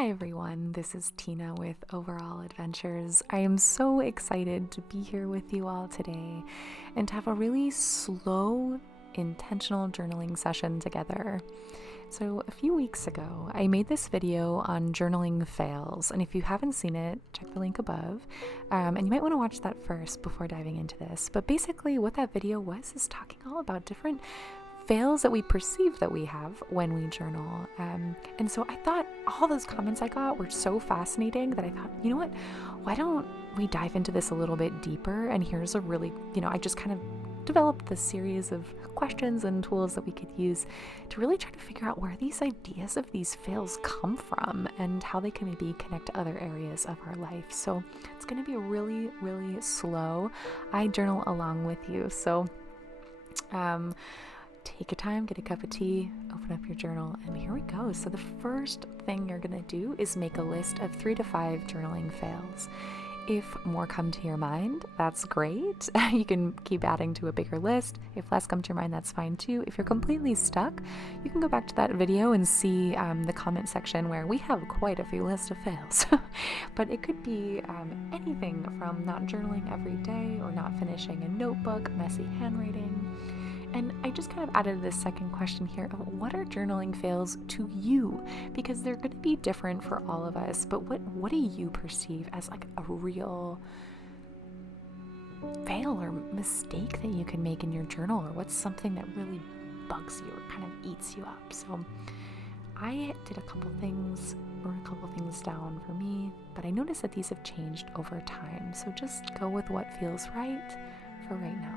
Hi everyone, this is Tina with Overall Adventures. I am so excited to be here with you all today and to have a really slow, intentional journaling session together. So a few weeks ago, I made this video on journaling fails, and if you haven't seen it, check the link above. And you might want to watch that first before diving into this. But basically what that video was is talking all about different fails that we perceive that we have when we journal. And so I thought all those comments I got were so fascinating that I thought, you know what, why don't we dive into this a little bit deeper? And here's a really, I just kind of developed this series of questions and tools that we could use to really try to figure out where these ideas of these fails come from and how they can maybe connect to other areas of our life. So it's going to be really, really slow. I journal along with you. So, take your time, get a cup of tea, open up your journal, and here we go. So the first thing you're going to do is make a list of 3 to 5 journaling fails. If more come to your mind, that's great. You can keep adding to a bigger list. If less come to your mind, that's fine too. If you're completely stuck, you can go back to that video and see the comment section where we have quite a few lists of fails. But it could be anything from not journaling every day or not finishing a notebook, messy handwriting. And I just kind of added this second question here of what are journaling fails to you? Because they're going to be different for all of us, but what do you perceive as like a real fail or mistake that you can make in your journal, or what's something that really bugs you or kind of eats you up? So I did a couple things, wrote a couple things down for me, but I noticed that these have changed over time. So just go with what feels right for right now.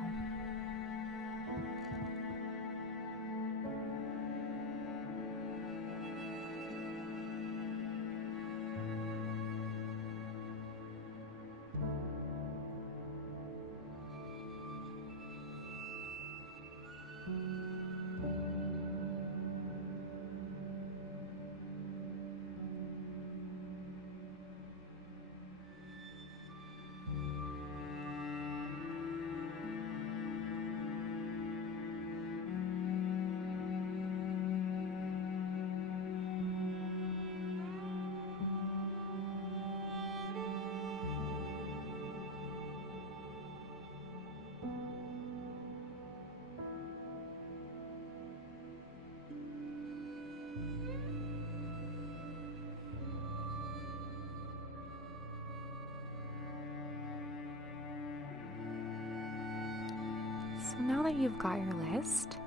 So now that you've got your list,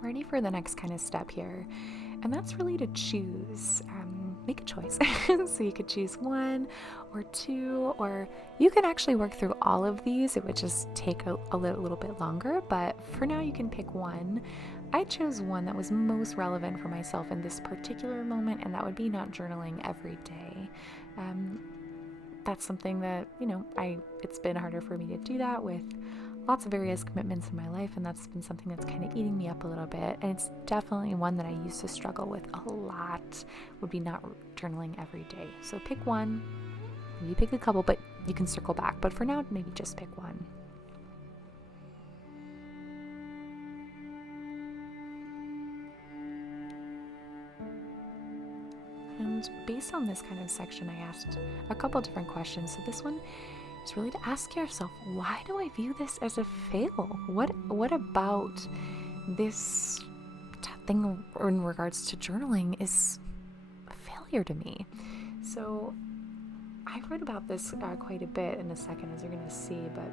ready for the next kind of step here, and that's really to choose, make a choice. So you could choose 1 or 2, or you can actually work through all of these. It would just take a little bit longer, but for now you can pick 1. I chose one that was most relevant for myself in this particular moment, and that would be not journaling every day. That's something that, it's been harder for me to do that with lots of various commitments in my life, and that's been something that's kind of eating me up a little bit, and it's definitely one that I used to struggle with a lot, would be not journaling every day. So pick 1, maybe pick a couple, but you can circle back, but for now maybe just pick 1. And based on this kind of section, I asked a couple different questions. So this one is really to ask yourself, why do I view this as a fail? What about this thing in regards to journaling is a failure to me? So I wrote about this quite a bit in a second, as you're going to see, but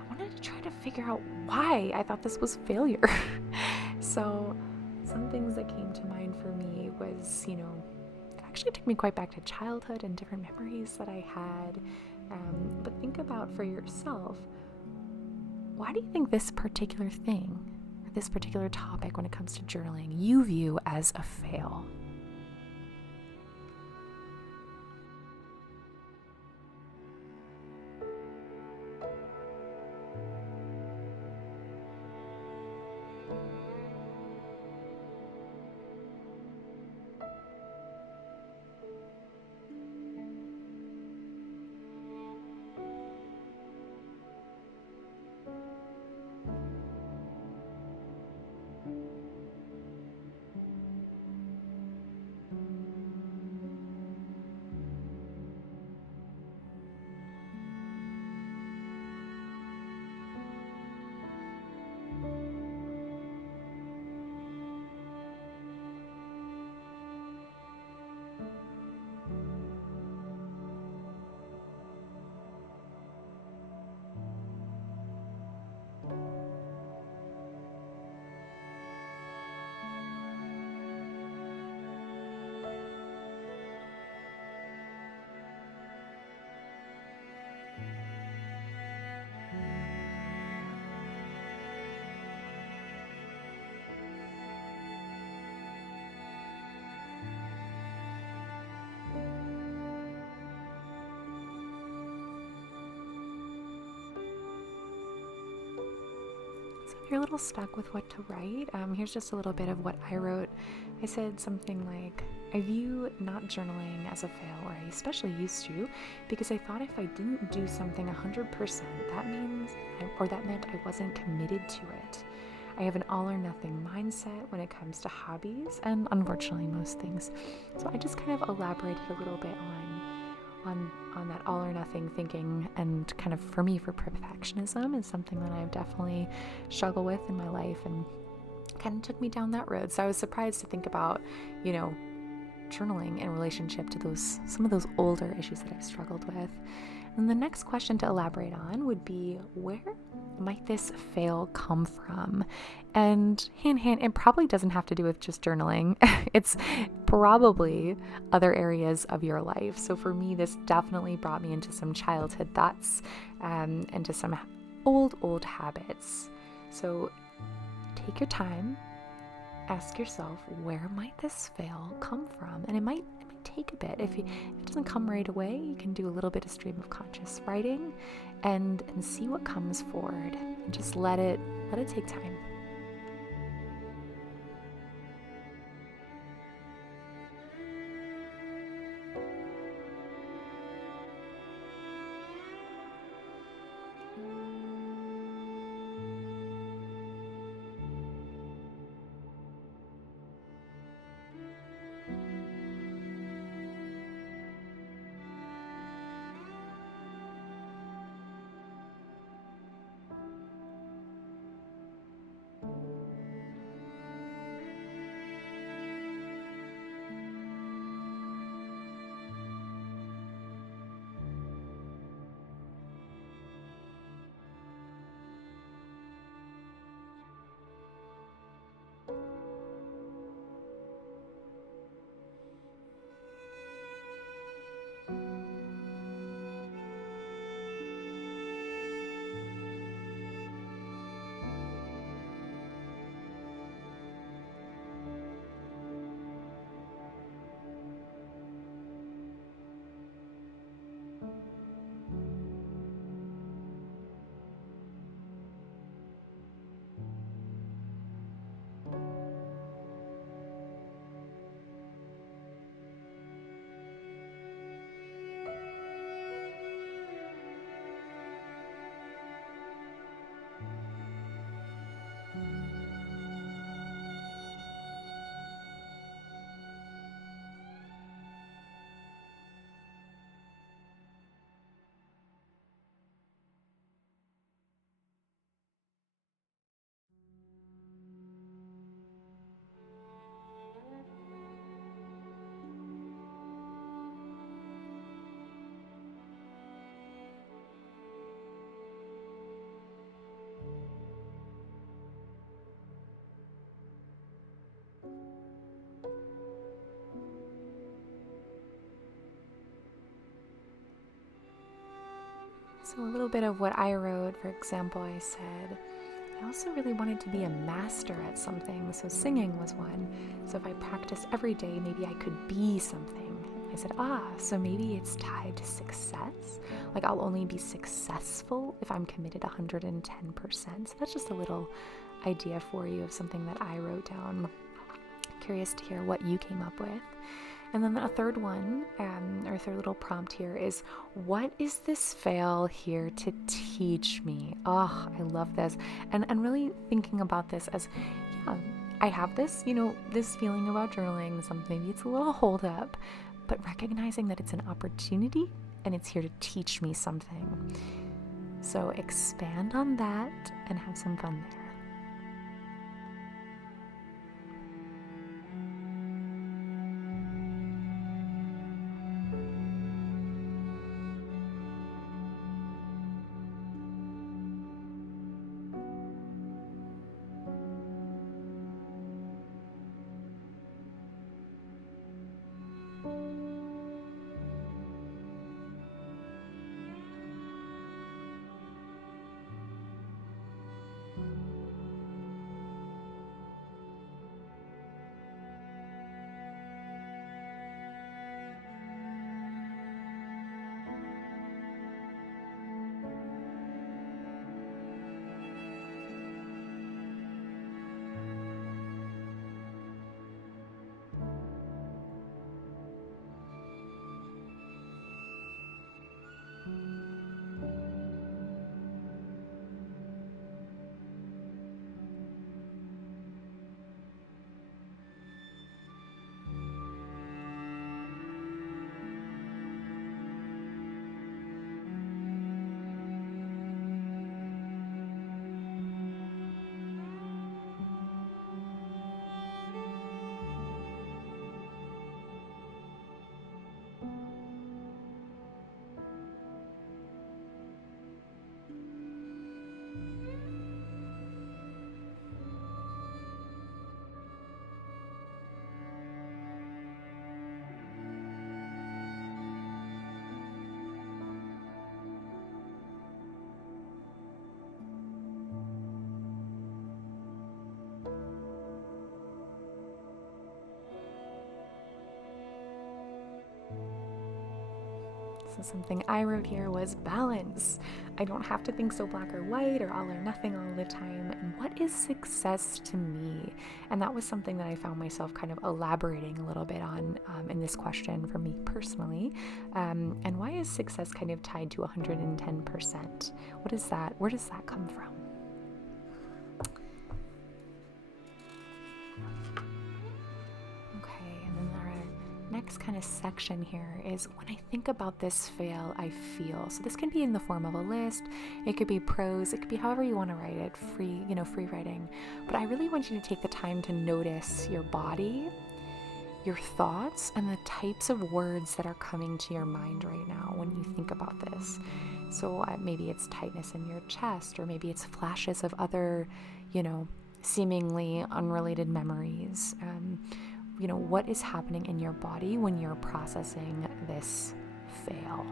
I wanted to try to figure out why I thought this was failure. So some things that came to mind for me was, it actually took me quite back to childhood and different memories that I had. But think about for yourself, why do you think this particular thing, or this particular topic when it comes to journaling, you view as a fail? you're a little stuck with what to write, here's just a little bit of what I wrote. I said something like, I view not journaling as a fail, or I especially used to, because I thought if I didn't do something 100%, that meant I wasn't committed to it. I have an all or nothing mindset when it comes to hobbies, and unfortunately most things. So I just kind of elaborated a little bit on that all or nothing thinking, and kind of for me, for perfectionism is something that I've definitely struggled with in my life, and kind of took me down that road. So I was surprised to think about, journaling in relationship to some of those older issues that I've struggled with. And the next question to elaborate on would be, where might this fail come from? And it probably doesn't have to do with just journaling. It's probably other areas of your life. So for me, this definitely brought me into some childhood thoughts, into some old habits. So take your time, ask yourself, where might this fail come from? And it might take a bit. If it doesn't come right away, you can do a little bit of stream of conscious writing and see what comes forward, and just let it take time. So a little bit of what I wrote, for example, I said, I also really wanted to be a master at something, so singing was one. So if I practiced every day, maybe I could be something. I said, so maybe it's tied to success. Like I'll only be successful if I'm committed 110%. So that's just a little idea for you of something that I wrote down. Curious to hear what you came up with. And then a third one, or third little prompt here is, what is this fail here to teach me? Oh, I love this. And really thinking about this as, I have this, this feeling about journaling, maybe it's a little hold up, but recognizing that it's an opportunity and it's here to teach me something. So expand on that and have some fun there. So something I wrote here was balance. I don't have to think so black or white or all or nothing all the time. And what is success to me? And that was something that I found myself kind of elaborating a little bit on in this question for me personally. And why is success kind of tied to 110%? What is that? Where does that come from? Next kind of section here is when I think about this fail, I feel. So this can be in the form of a list. It could be prose. It could be however you want to write it, free writing. But I really want you to take the time to notice your body, your thoughts, and the types of words that are coming to your mind right now when you think about this. So maybe it's tightness in your chest, or maybe it's flashes of other, seemingly unrelated memories. What is happening in your body when you're processing this fail?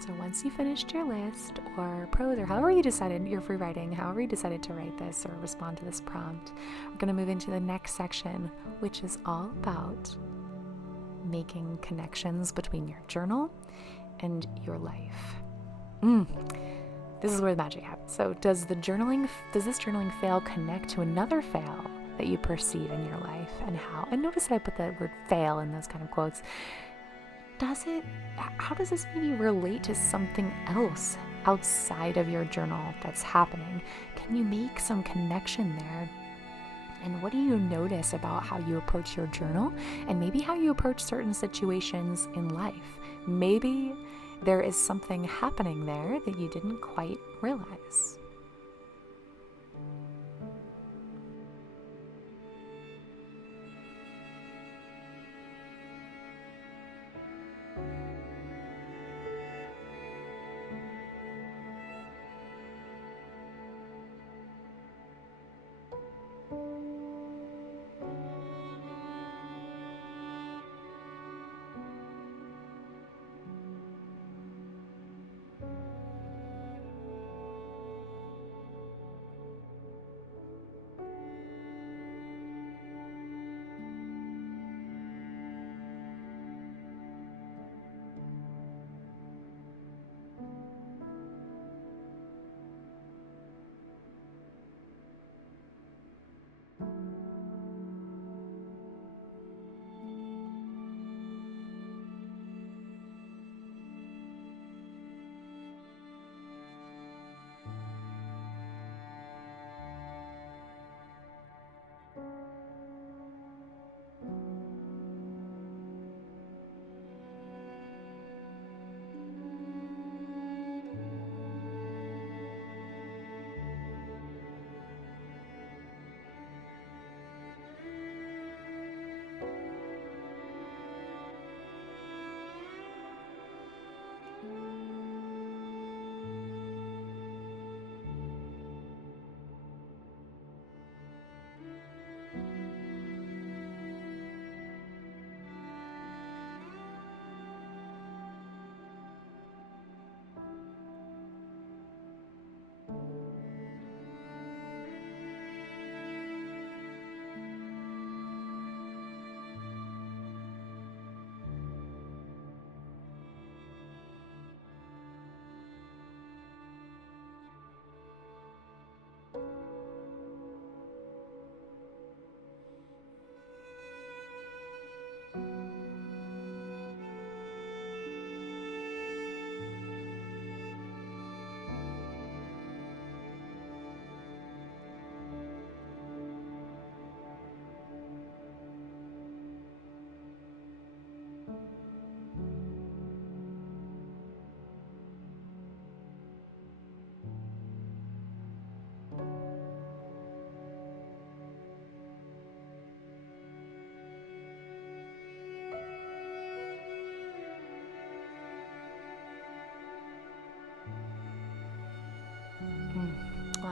So once you finished your list or prose or however you decided, your free writing, however you decided to write this or respond to this prompt, we're going to move into the next section, which is all about making connections between your journal and your life. This is where the magic happens. So does this journaling fail connect to another fail that you perceive in your life, and how? And notice that I put the word fail in those kind of quotes. How does this maybe relate to something else outside of your journal that's happening? Can you make some connection there? And what do you notice about how you approach your journal, and maybe how you approach certain situations in life? Maybe there is something happening there that you didn't quite realize.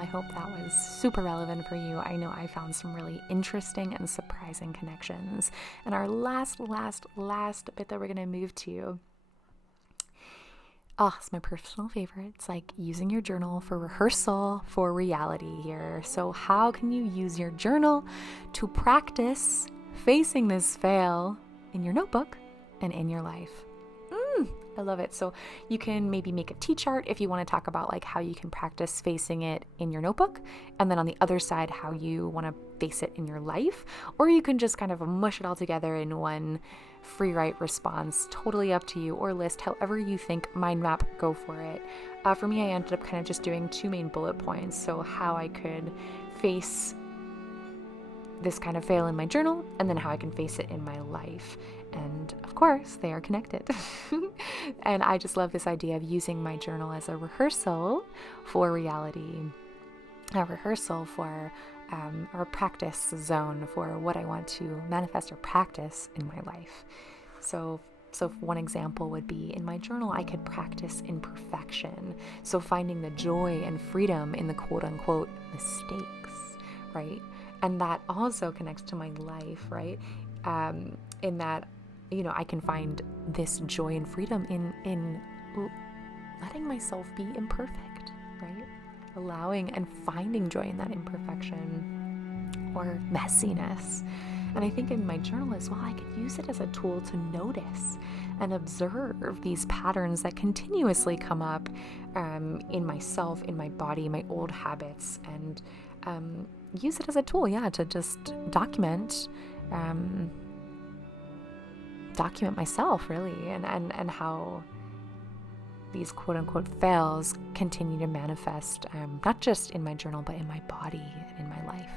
hope that was super relevant for you. I know I found some really interesting and surprising connections. And our last bit that we're going to move to, it's my personal favorite. It's like using your journal for rehearsal for reality here. So how can you use your journal to practice facing this fail in your notebook and in your life? I love it. So you can maybe make a T-chart if you want to talk about like how you can practice facing it in your notebook, and then on the other side, how you want to face it in your life, or you can just kind of mush it all together in one free write response. Totally up to you, or list however you think. Mind map, go for it. For me, I ended up kind of just doing 2 main bullet points. So how I could face this kind of fail in my journal, and then how I can face it in my life. And of course, they are connected. And I just love this idea of using my journal as a rehearsal for reality, a rehearsal for or a practice zone for what I want to manifest or practice in my life. So one example would be in my journal, I could practice imperfection. So finding the joy and freedom in the quote unquote mistakes, right? And that also connects to my life, right? In that, I can find this joy and freedom in letting myself be imperfect, right? Allowing and finding joy in that imperfection or messiness. And I think in my journal as well, I could use it as a tool to notice and observe these patterns that continuously come up in myself, in my body, my old habits, and use it as a tool, to just document myself, really, and how these quote-unquote fails continue to manifest, not just in my journal, but in my body and in my life.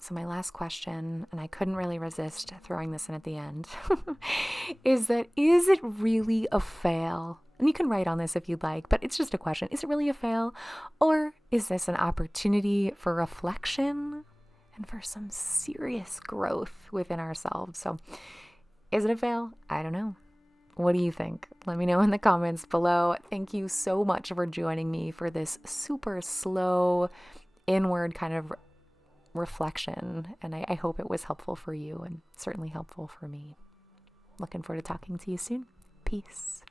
So my last question, and I couldn't really resist throwing this in at the end, is it really a fail? And you can write on this if you'd like, but it's just a question. Is it really a fail? Or is this an opportunity for reflection and for some serious growth within ourselves? So is it a fail? I don't know. What do you think? Let me know in the comments below. Thank you so much for joining me for this super slow, inward kind of reflection, and I hope it was helpful for you and certainly helpful for me. Looking forward to talking to you soon. Peace.